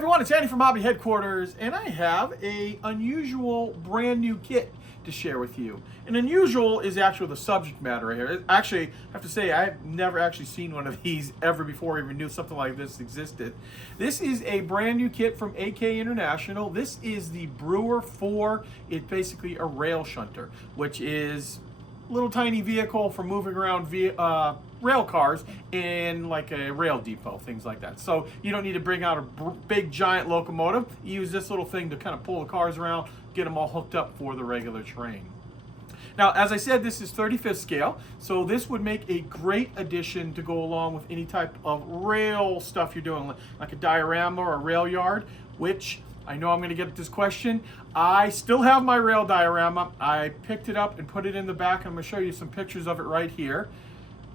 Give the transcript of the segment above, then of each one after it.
everyone, it's Andy from Hobby Headquarters, and I have a unusual brand new kit to share with you. And unusual is actually the subject matter here. Actually, I have to say, I've never actually seen one of these ever before, even knew something like this existed. This is a brand new kit from AK International. This is the BREUER 4. It's basically a rail shunter, which is a little tiny vehicle for moving around via rail cars in like a rail depot, things like that. So you don't need to bring out a big giant locomotive. You use this little thing to kind of pull the cars around, get them all hooked up for the regular train. Now, as I said, this is 35th scale, so this would make a great addition to go along with any type of rail stuff you're doing, like a diorama or a rail yard, which I know I'm going to get this question. I still have my rail diorama. I picked it up and put it in the back. I'm going to show you some pictures of it right here.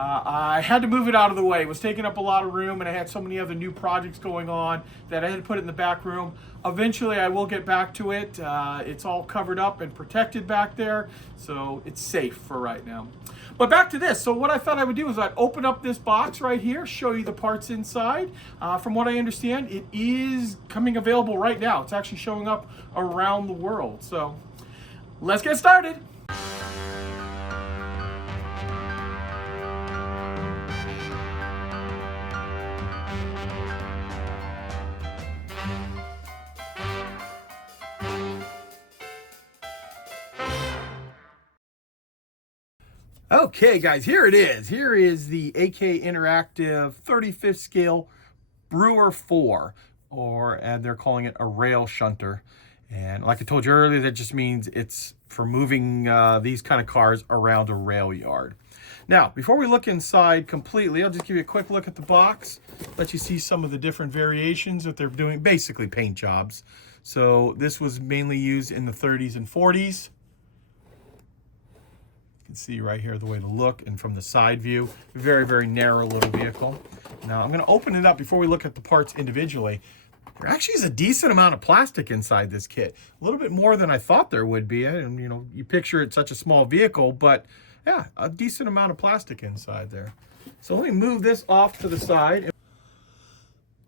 I had to move it out of the way. It was taking up a lot of room, and I had so many other new projects going on that I had to put it in the back room. Eventually, I will get back to it. It's all covered up and protected back there, so it's safe for right now. But back to this. So what I thought I would do is I'd open up this box right here, show you the parts inside. From what I understand, it is coming available right now. It's actually showing up around the world. So let's get started. Okay guys, here it is. Here is the AK Interactive 35th scale BREUER 4, and they're calling it a rail shunter. And like I told you earlier, that just means it's for moving these kind of cars around a rail yard. Now, before we look inside completely, I'll just give you a quick look at the box, let you see some of the different variations that they're doing, basically paint jobs. So this was mainly used in the 30s and 40s. You can see right here the way to look, and from the side view, very, very narrow little vehicle. Now I'm going to open it up before we look at the parts individually. There actually is a decent amount of plastic inside this kit, a little bit more than I thought there would be. And you know, you picture it such a small vehicle, but yeah, a decent amount of plastic inside there. So let me move this off to the side.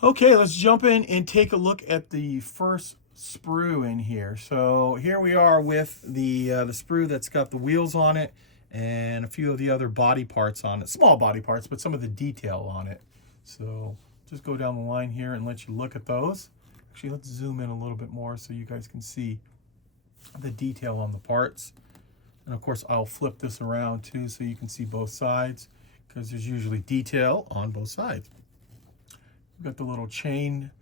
Okay, let's jump in and take a look at the first sprue in here. So here we are with the sprue that's got the wheels on it and a few of the other body parts on it, small body parts, but some of the detail on it. So just go down the line here and let you look at those. Actually, let's zoom in a little bit more so you guys can see the detail on the parts. And of course, I'll flip this around too so you can see both sides, because there's usually detail on both sides. We've got the little chain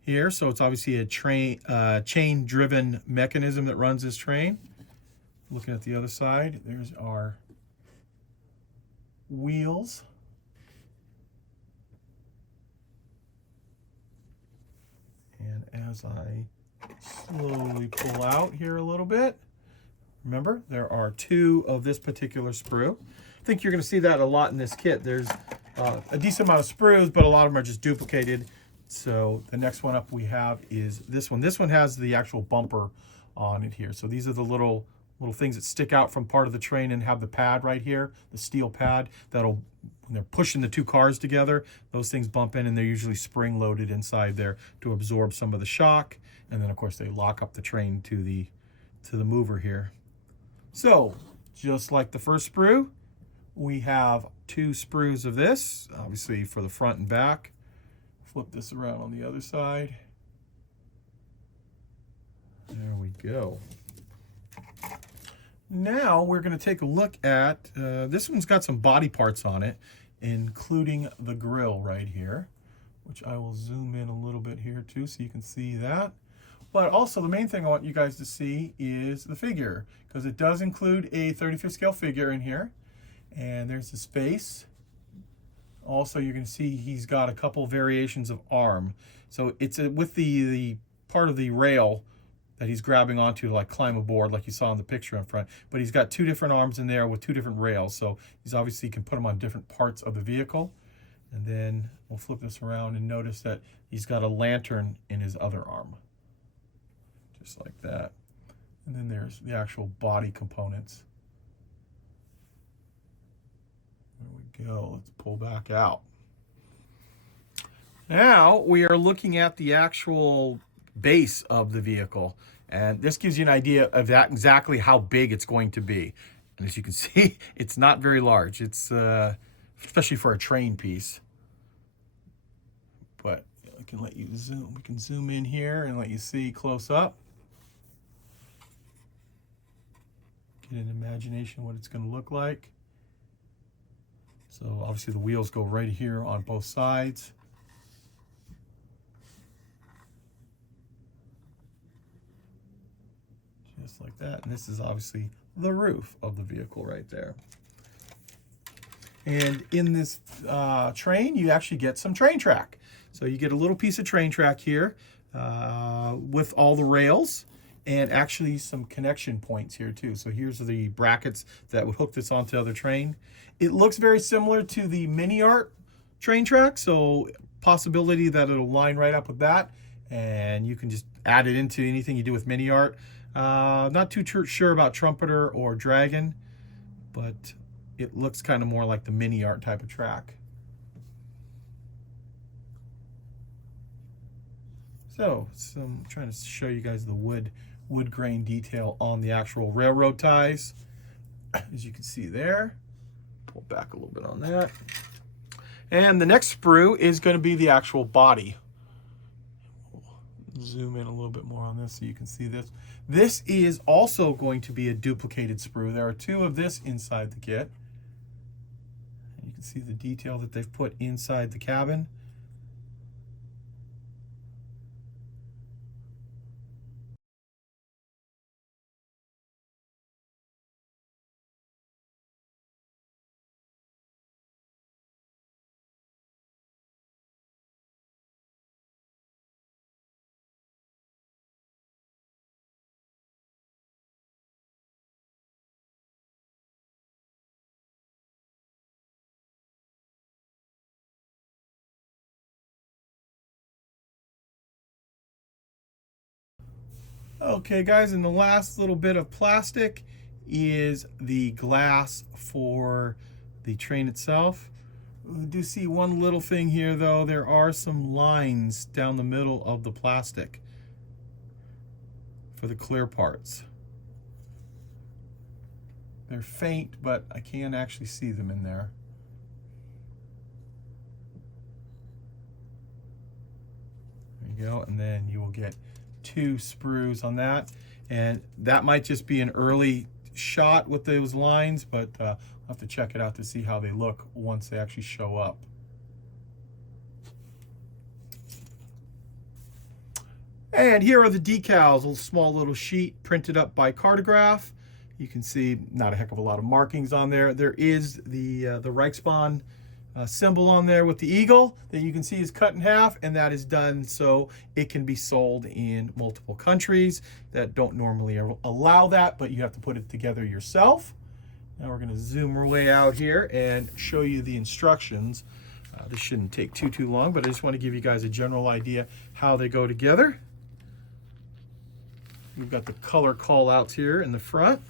here, so it's obviously a chain-driven mechanism that runs this train. Looking at the other side, there's our wheels. And as I slowly pull out here a little bit, remember, there are two of this particular sprue. I think you're going to see that a lot in this kit. There's a decent amount of sprues, but a lot of them are just duplicated. So the next one up we have is this one. This one has the actual bumper on it here. So these are the little things that stick out from part of the train and have the pad right here, the steel pad that'll, when they're pushing the two cars together, those things bump in, and they're usually spring loaded inside there to absorb some of the shock. And then of course they lock up the train to the mover here. So just like the first sprue, we have two sprues of this, obviously for the front and back. Flip this around on the other side. There we go. Now we're going to take a look at, this one's got some body parts on it, including the grill right here, which I will zoom in a little bit here too so you can see that. But also the main thing I want you guys to see is the figure, because it does include a 35th scale figure in here. And there's the space. Also, you're going to see he's got a couple variations of arm. So it's with the part of the rail that he's grabbing onto to like climb aboard, like you saw in the picture in front. But he's got two different arms in there with two different rails. So he's obviously can put them on different parts of the vehicle. And then we'll flip this around and notice that he's got a lantern in his other arm. Just like that. And then there's the actual body components. There we go. Let's pull back out. Now we are looking at the actual base of the vehicle, and this gives you an idea of that exactly how big it's going to be. And as you can see, it's not very large. It's especially for a train piece. But I can let you zoom. We can zoom in here and let you see close up. Get an imagination what it's going to look like. So obviously the wheels go right here on both sides. Just like that. And this is obviously the roof of the vehicle right there. And in this train, you actually get some train track. So you get a little piece of train track here with all the rails and actually some connection points here too. So here's the brackets that would hook this onto the other train. It looks very similar to the Mini Art train track, so possibility that it'll line right up with that, and you can just add it into anything you do with Mini Art. Not too sure about Trumpeter or Dragon, but it looks kind of more like the Mini Art type of track. So I'm trying to show you guys the wood grain detail on the actual railroad ties. As you can see there, pull back a little bit on that. And the next sprue is going to be the actual body. We'll zoom in a little bit more on this so you can see this. This is also going to be a duplicated sprue. There are two of this inside the kit. And you can see the detail that they've put inside the cabin. Okay guys, and the last little bit of plastic is the glass for the train itself. We do see one little thing here though. There are some lines down the middle of the plastic for the clear parts. They're faint, but I can actually see them in there. There you go, and then you will get two sprues on that, and that might just be an early shot with those lines, but I'll have to check it out to see how they look once they actually show up. And here are the decals, a small little sheet printed up by Cartograph. You can see not a heck of a lot of markings on there. There is the Reichsbahn symbol on there with the eagle that you can see is cut in half, and that is done so it can be sold in multiple countries that don't normally allow that, but you have to put it together yourself. Now we're going to zoom our way out here and show you the instructions. This shouldn't take too long, but I just want to give you guys a general idea how they go together. We've got the color call outs here in the front.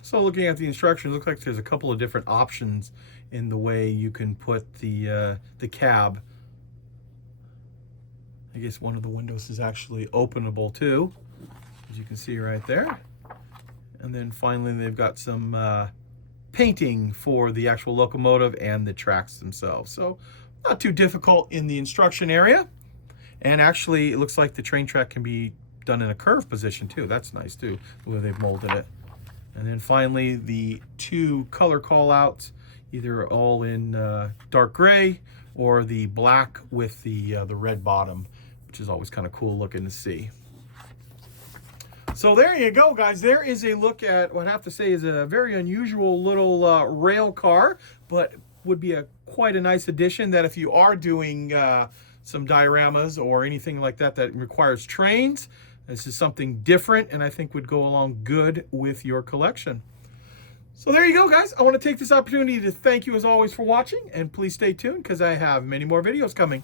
So looking at the instructions, it looks like there's a couple of different options in the way you can put the cab. I guess one of the windows is actually openable too, as you can see right there. And then finally they've got some painting for the actual locomotive and the tracks themselves. So not too difficult in the instruction area. And actually, it looks like the train track can be done in a curved position too. That's nice too, the way they've molded it. And then finally, the two color call outs, either all in dark gray or the black with the red bottom, which is always kind of cool looking to see. So there you go, guys. There is a look at what I have to say is a very unusual little rail car, but would be quite a nice addition that if you are doing some dioramas or anything like that that requires trains, this is something different and I think would go along good with your collection. So there you go, guys. I want to take this opportunity to thank you as always for watching, and please stay tuned because I have many more videos coming.